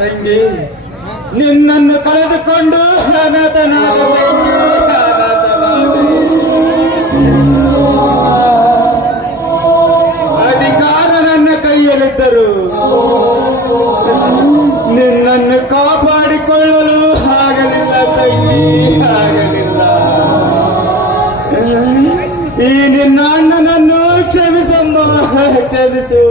ತಂಗಿ. ನಿನ್ನನ್ನು ಕಳೆದುಕೊಂಡು ಅಧಿಕಾರ ನನ್ನ ಕೈಯಲ್ಲಿದ್ದರು. ನಿನ್ನನ್ನು ಕಾಪಾಡಿಕೊಳ್ಳಲು ಆಗಲಿಲ್ಲ ತಂಗಿ, ಆಗಲಿಲ್ಲ. ಈ ನಿನ್ನ ಅಣ್ಣನನ್ನು ಕ್ಷಮಿಸಮ್ಮ, ಕ್ಷಮಿಸು.